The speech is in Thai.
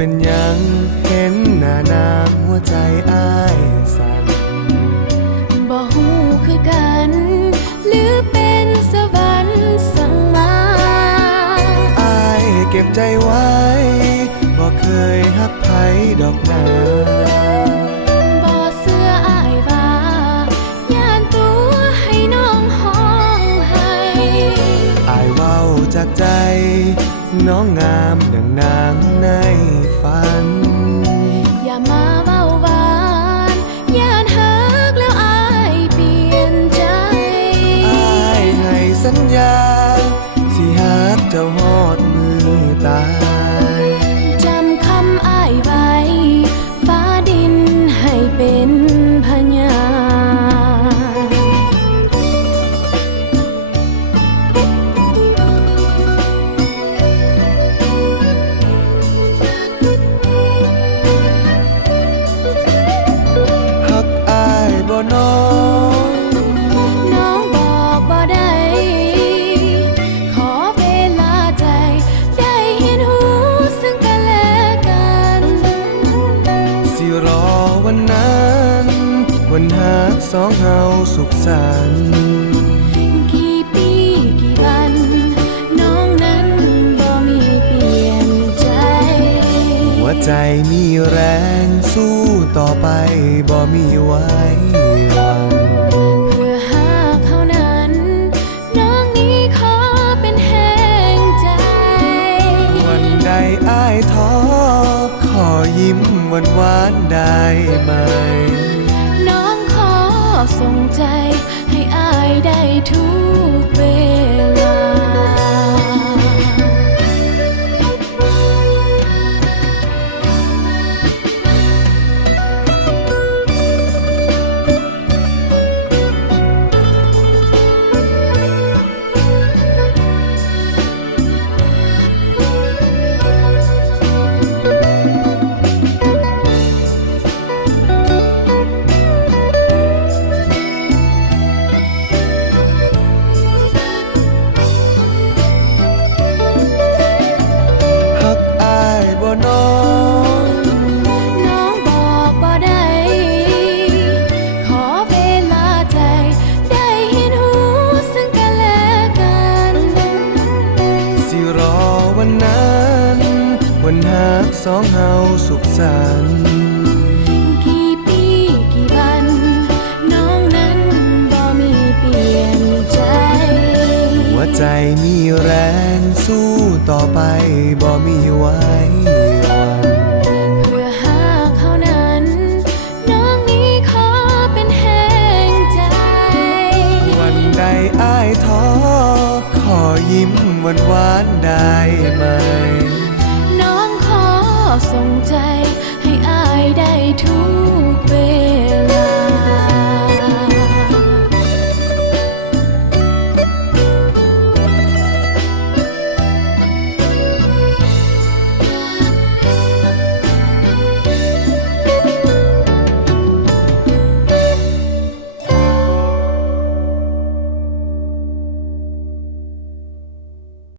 เป็นยังเห็นหน้านางหัวใจอ้ายสั่นบ่ฮู้คือกันหรือเป็นสวรรค์สั่งมาอ้ายเก็บใจไว้บ่เคยฮักไผดอกนาบ่เชื่ออ้ายว่าย่านตัวให้น้องห้องให้อ้ายเว้าจากใจน้องงามดังนางในฝันอย่ามาเว้าหวานย่านฮักแล้วอ้ายเปลี่ยนใจอ้ายให้สัญญาสิฮักเจ้าฮอดมือตายจำคำอ้ายไว้ฟ้าดินให้เป็นพยานน้องบอกบ่ได้ขอเวลาใจได้เห็นหูซึ่งกันและกันสิรอวันนั้นวันฮักสองเฮาสุขสันต์กี่ปีกี่วันน้องนั้นบ่มีเปลี่ยนใจหัวใจมีแรงสู้ต่อไปบ่มีไว้วันเพื่อหาเขานั้นน้องนี้ขอเป็นแห่งใจวันใดอ้ายท้อขอยิ้มหวานได้ไหมน้องขอส่งใจให้อ้ายได้ทุกเวลาน้องบอกบ่ได้ขอเวลาใจได้เห็นหูซึ่งกันและกันสิรอวันนั้นวันฮักสองเฮาสุขสันต์กี่ปีกี่วันน้องนั้นบ่มีเปลี่ยนใจหัวใจมีแรงสู้ต่อไปบ่มีไว้วันเพื่อหาเขานั้นน้องนี้ขอเป็นแห่งใจวันใดอ้ายท้อขอยิ้มหวานได้ไหมน้องขอส่งใจ